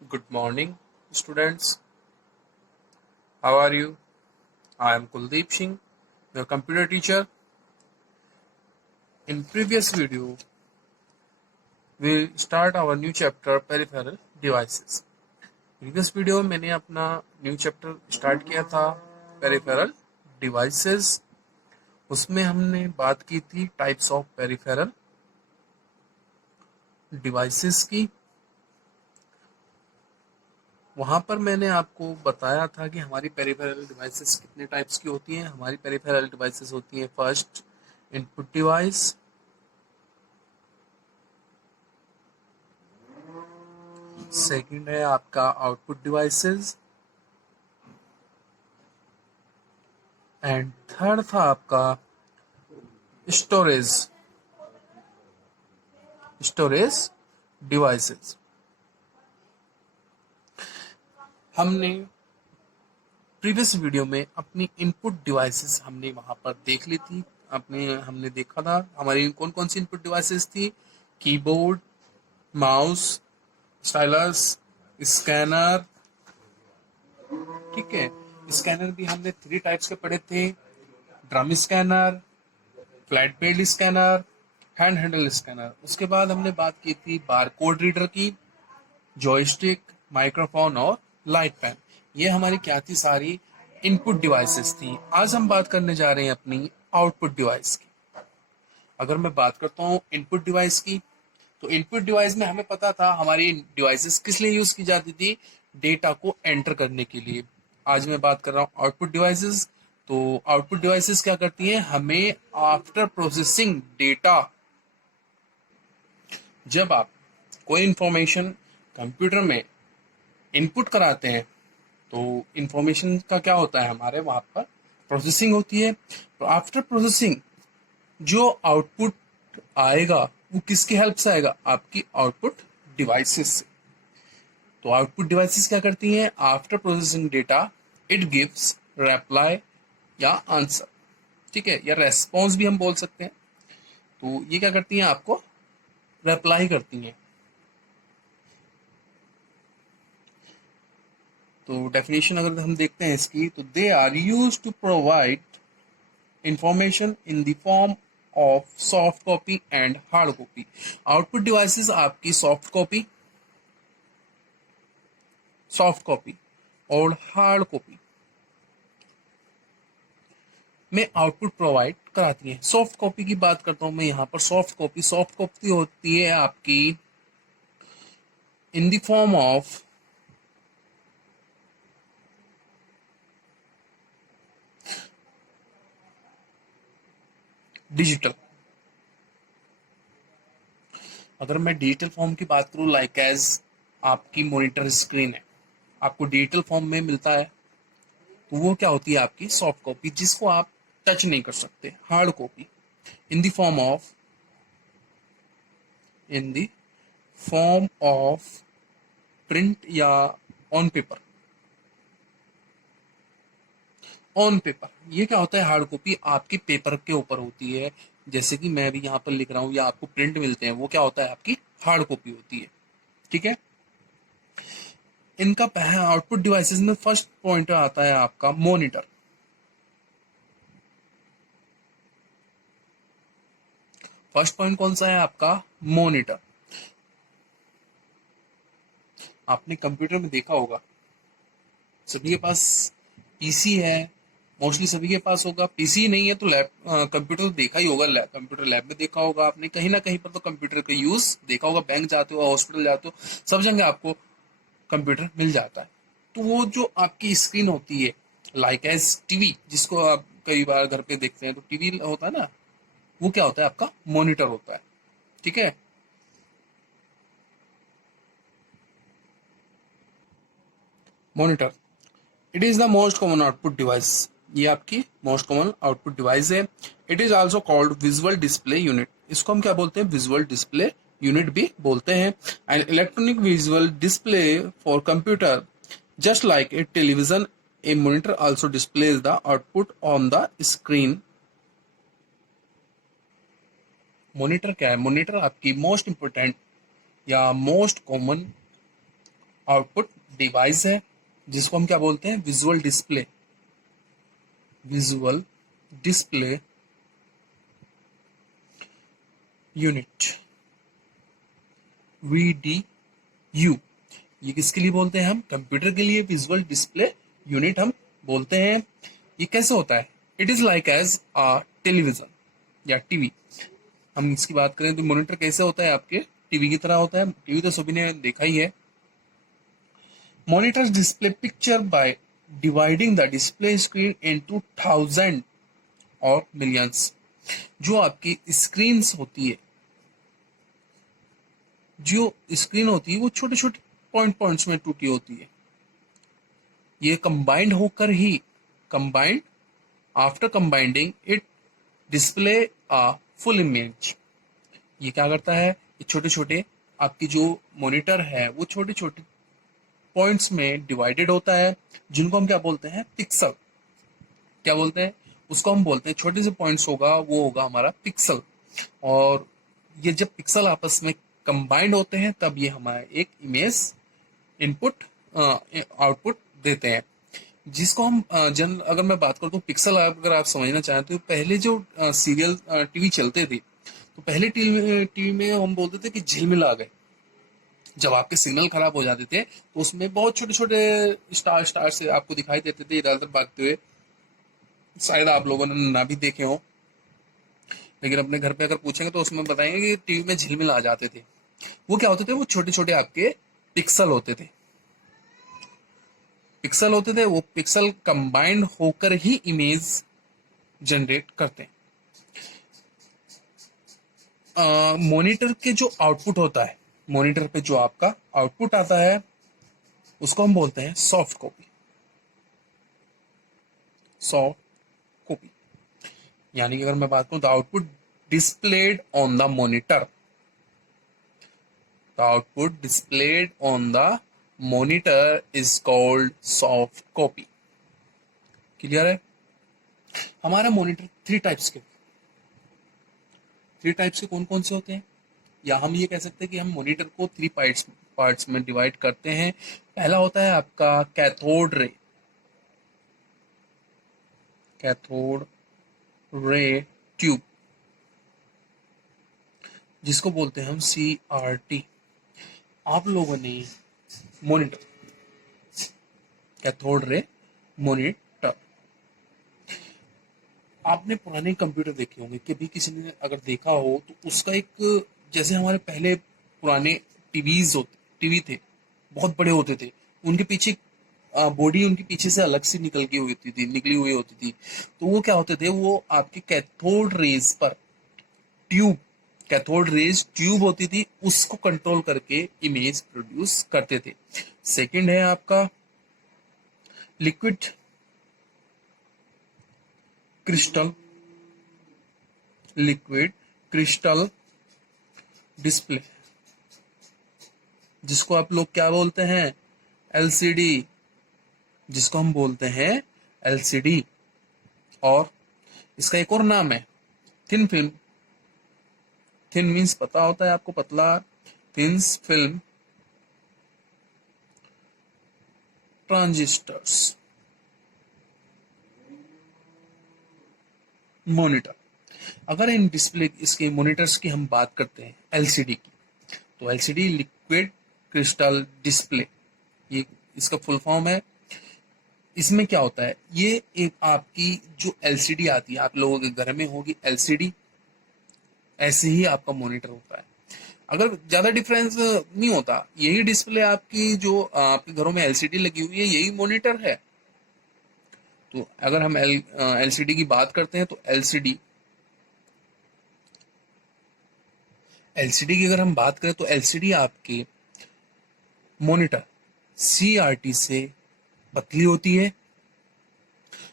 Good morning, students. How are you? I am Kuldeep Singh, your computer teacher. In previous video, we start our new chapter peripheral devices. Previous video में मैंने अपना new chapter start किया था peripheral devices. उसमें हमने बात की थी टाइप्स ऑफ पेरिफेरल डिवाइसेस की। वहां पर मैंने आपको बताया था कि हमारी पेरिफेरल डिवाइसेस कितने टाइप्स की होती हैं। हमारी पेरिफेरल डिवाइसेस होती हैं फर्स्ट इनपुट डिवाइस, सेकंड है आपका आउटपुट डिवाइसेस एंड थर्ड था आपका स्टोरेज डिवाइसेस। हमने प्रीवियस वीडियो में अपनी इनपुट डिवाइसेस हमने वहां पर देख ली थी। हमने देखा था हमारी कौन कौन सी इनपुट डिवाइसेस थी। Keyboard, mouse, stylus, scanner. ठीक है, स्कैनर भी हमने 3 टाइप्स के पढ़े थे। Drum scanner, flat bed scanner, hand handle scanner. उसके बाद हमने बात की थी बारकोड रीडर की, जॉयस्टिक, माइक्रोफोन और लाइट पेन। ये हमारी क्या थी, सारी इनपुट डिवाइसेस थी। आज हम बात करने जा रहे हैं अपनी आउटपुट डिवाइस की। अगर मैं बात करता हूँ इनपुट डिवाइस की, तो इनपुट डिवाइस में हमें पता था हमारी डिवाइसेस किस लिए यूज की जाती थी, डेटा को एंटर करने के लिए। आज मैं बात कर रहा हूँ आउटपुट डिवाइसेस। तो आउटपुट डिवाइसेस क्या करती हैं, हमें आफ्टर प्रोसेसिंग डेटा, जब आप कोई इंफॉर्मेशन कंप्यूटर में इनपुट कराते हैं तो इंफॉर्मेशन का क्या होता है, हमारे वहां पर प्रोसेसिंग होती है। तो आफ्टर प्रोसेसिंग जो आउटपुट आएगा वो किसकी हेल्प से आएगा, आपकी आउटपुट डिवाइसेस से। तो आउटपुट डिवाइसेस क्या करती हैं, after processing data it gives reply या आंसर। ठीक है, या रेस्पॉन्स भी हम बोल सकते हैं। तो ये क्या करती हैं, आपको रिप्लाई करती हैं। तो डेफिनेशन अगर हम देखते हैं इसकी, तो they are used to provide information in the form of soft copy and hard copy. Output devices आपकी सॉफ्ट कॉपी और हार्ड कॉपी में आउटपुट प्रोवाइड कराती है। सॉफ्ट कॉपी की बात करता हूं मैं यहाँ पर। सॉफ्ट कॉपी होती है आपकी इन द फॉर्म ऑफ डिजिटल। अगर मैं डिजिटल फॉर्म की बात करूं, लाइक एज आपकी मॉनिटर स्क्रीन है, आपको डिजिटल फॉर्म में मिलता है, तो वो क्या होती है, आपकी सॉफ्ट कॉपी, जिसको आप टच नहीं कर सकते। Hard copy in the form of in the form of print या ऑन पेपर। ये क्या होता है, हार्ड कॉपी आपकी पेपर के ऊपर होती है। जैसे कि मैं भी यहाँ पर लिख रहा हूँ या आपको प्रिंट मिलते हैं, वो क्या होता है, आपकी हार्ड कॉपी होती है। ठीक है, इनका पहला आउटपुट डिवाइसेस में फर्स्ट पॉइंट आता है आपका मॉनिटर। फर्स्ट पॉइंट कौन सा है आपका, मॉनिटर। आपने कंप्यूटर में देखा होगा, सभी के पास पीसी है, मोस्टली सभी के पास होगा। पीसी नहीं है तो लैब कंप्यूटर तो देखा ही होगा, कंप्यूटर लैब में देखा होगा आपने, कहीं ना कहीं पर तो कंप्यूटर का यूज देखा होगा। बैंक जाते हो, हॉस्पिटल जाते हो, सब जगह आपको कंप्यूटर मिल जाता है। तो वो जो आपकी स्क्रीन होती है, लाइक एज टीवी, जिसको आप कई बार घर पे देखते हैं, तो टीवी होता है ना, वो क्या होता है, आपका मॉनिटर होता है। ठीक है, monitor it is the most common output device. ये आपकी मोस्ट कॉमन आउटपुट डिवाइस है। It is also called visual display unit. इसको हम क्या बोलते हैं, विजुअल डिस्प्ले यूनिट भी बोलते हैं। And electronic visual display for computer, just like a television, A monitor also displays the output on the screen. Monitor क्या है, मॉनिटर आपकी मोस्ट इंपोर्टेंट या मोस्ट कॉमन आउटपुट डिवाइस है जिसको हम क्या बोलते हैं, visual display, visual display unit, VDU। ये किसके लिए बोलते हैं हम, कंप्यूटर के लिए विजुअल डिस्प्ले यूनिट हम बोलते हैं। ये कैसे होता है, it is like as a television या टीवी। हम इसकी बात करें तो मॉनिटर कैसे होता है, आपके टीवी की तरह होता है। टीवी तो सभी ने देखा ही है। Monitors display picture by dividing the display screen into thousand और मिलियंस। जो आपकी स्क्रीन्स होती है, जो स्क्रीन होती है वो छोटे छोटे पॉइंट्स में टूटी होती है। ये कंबाइंड होकर ही, combined, after combining it display a full image. ये क्या करता है, ये छोटे छोटे आपकी जो मॉनिटर है वो छोटे छोटे पॉइंट्स में डिवाइडेड होता है, जिनको हम क्या बोलते हैं, पिक्सल। क्या बोलते हैं उसको, हम बोलते हैं छोटे से पॉइंट्स होगा वो होगा हमारा पिक्सल। और ये जब पिक्सल आपस में कंबाइंड होते हैं तब ये हमारा एक इमेज इनपुट आउटपुट देते हैं, जिसको हम अगर मैं बात करूँ तो पिक्सल, अगर आप समझना चाहें तो पहले जो सीरियल टीवी चलते थे, तो पहले टीवी में हम बोलते थे कि झिलमिला गए। जब आपके सिग्नल खराब हो जाते थे तो उसमें बहुत छोटे छोटे स्टार स्टार से आपको दिखाई देते थे इधर उधर भागते हुए। शायद आप लोगों ने ना भी देखे हो, लेकिन अपने घर पे अगर पूछेंगे तो उसमें बताएंगे कि टीवी में झिलमिल आ जाते थे। वो क्या होते थे, वो छोटे छोटे आपके पिक्सल होते थे। पिक्सल होते थे, वो पिक्सल कंबाइंड होकर ही इमेज जनरेट करते हैं। मॉनिटर के जो आउटपुट होता है, मॉनिटर पे जो आपका आउटपुट आता है उसको हम बोलते हैं सॉफ्ट कॉपी। सॉफ्ट कॉपी यानी कि अगर मैं बात करूं तो output displayed on the monitor, the output displayed on the monitor is called soft copy. Clear है। हमारा मॉनिटर थ्री टाइप्स के कौन कौन से होते हैं, या हम ये कह सकते हैं कि हम मॉनिटर को थ्री पार्ट्स में डिवाइड करते हैं। पहला होता है आपका cathode ray, cathode ray tube, जिसको बोलते हैं हम CRT। आप लोगों ने मॉनिटर, कैथोड रे मॉनिटर, आपने पुराने कंप्यूटर देखे होंगे, कभी किसी ने अगर देखा हो तो उसका एक, जैसे हमारे पहले पुराने टीवी थे, बहुत बड़े होते थे, उनके पीछे बॉडी उनके पीछे से अलग से निकली हुई होती थी। तो वो क्या होते थे, वो आपके कैथोड रेज पर ट्यूब, कैथोड रेज ट्यूब होती थी, उसको कंट्रोल करके इमेज प्रोड्यूस करते थे। सेकंड है आपका liquid crystal, liquid crystal display, जिसको आप लोग क्या बोलते हैं, LCD, जिसको हम बोलते हैं LCD। और इसका एक और नाम है थिन फिल्म। थिन मीन्स पता होता है आपको, पतला, थिन्स फिल्म ट्रांजिस्टर्स मॉनिटर। अगर इन डिस्प्ले, इसके मॉनिटर्स की हम बात करते हैं LCD की, तो LCD लिक्विड क्रिस्टल डिस्प्ले, ये इसका फुल फॉर्म है। इसमें क्या होता है, ये एक आपकी जो LCD आती है, आप लोगों के घर में होगी LCD, ऐसे ही आपका मॉनिटर होता है। अगर ज्यादा डिफरेंस नहीं होता, यही डिस्प्ले आपकी जो आपके घरों में LCD लगी हुई है, यही मॉनिटर है। तो अगर हम LCD की बात करते हैं तो LCD की अगर हम बात करें तो LCD आपके मॉनिटर CRT से पतली होती है।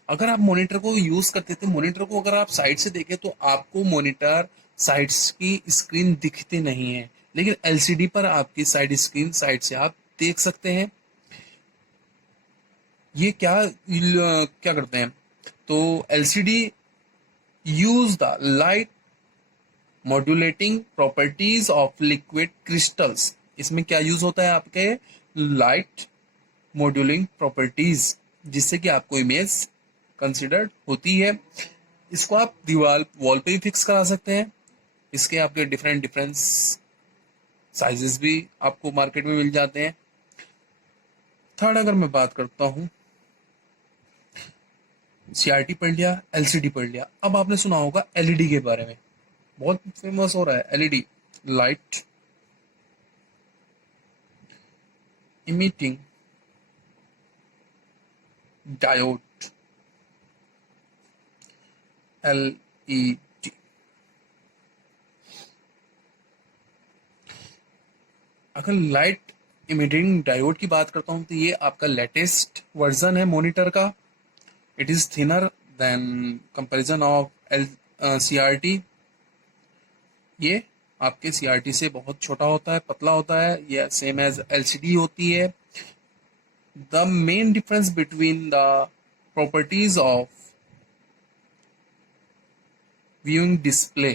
अगर आप मॉनिटर को यूज करते थे, मॉनिटर को अगर आप साइड से देखें तो आपको मॉनिटर साइड्स की स्क्रीन दिखती नहीं है, लेकिन LCD पर आपकी साइड से आप देख सकते हैं। ये क्या क्या करते हैं, तो LCD use the light modulating properties of liquid crystals. इसमें क्या यूज होता है, आपके लाइट मॉड्यूलिंग प्रॉपर्टीज, जिससे कि आपको इमेज कंसिडर्ड होती है। इसको आप दीवार वॉल पे भी फिक्स करा सकते हैं। इसके आपके डिफरेंट डिफरेंट साइजेस भी आपको मार्केट में मिल जाते हैं। थर्ड अगर मैं बात करता हूँ, सीआरटी पढ़ लिया, एलसीडी पढ़ लिया, अब आपने सुना होगा एलईडी के बारे में, बहुत फेमस हो रहा है LED, light emitting diode, LED. अगर लाइट इमिटिंग डायोड की बात करता हूं तो ये आपका लेटेस्ट वर्जन है मॉनिटर का। It is thinner than comparison of CRT. ये आपके सीआरटी से बहुत छोटा होता है, पतला होता है, ये सेम एज एलसीडी होती है। The main difference between the properties of viewing display,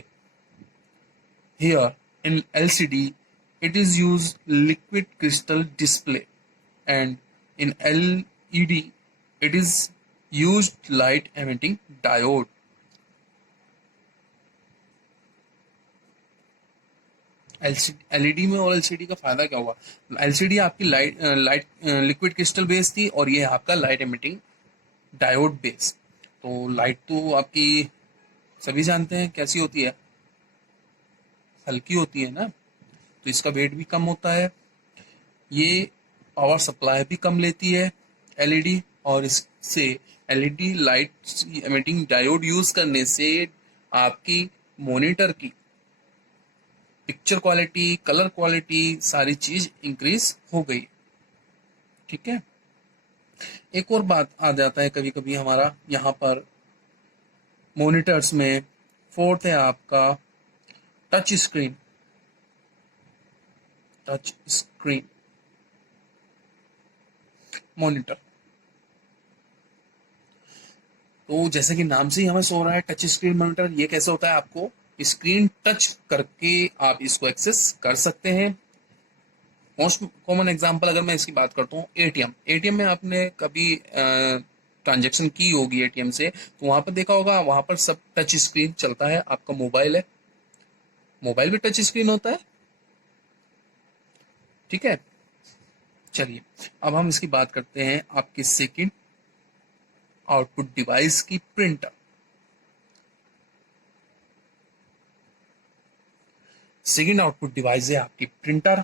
here in LCD it is used liquid crystal display, and in LED it is used light emitting diode. LED में और LCD का फायदा क्या हुआ? LCD आपकी light liquid crystal base थी और ये आपका लाइट एमिटिंग डायोड बेस। तो लाइट तो आपकी सभी जानते हैं कैसी होती है, हल्की होती है ना, तो इसका वेट भी कम होता है। ये पावर सप्लाई भी कम लेती है एलईडी, और इससे LED light emitting diode use करने से आपकी मॉनिटर की पिक्चर क्वालिटी, कलर क्वालिटी, सारी चीज इंक्रीज हो गई। ठीक है। एक और बात आ जाता है कभी कभी हमारा यहाँ पर मॉनिटर्स में, फोर्थ है आपका touch screen. Touch screen monitor, तो जैसे कि नाम से ही हमें सो रहा है टच स्क्रीन मॉनिटर, ये कैसे होता है? आपको स्क्रीन टच करके आप इसको एक्सेस कर सकते हैं। मोस्ट कॉमन एग्जांपल अगर मैं इसकी बात करता हूँ, एटीएम। एटीएम में आपने कभी ट्रांजैक्शन की होगी एटीएम से, तो वहां पर देखा होगा, वहां पर सब टच स्क्रीन चलता है। आपका मोबाइल है, मोबाइल भी टच स्क्रीन होता है। ठीक है। चलिए अब हम इसकी बात करते हैं आपकी सेकंड आउटपुट डिवाइस की, प्रिंटर। सेकंड आउटपुट डिवाइस है आपकी प्रिंटर।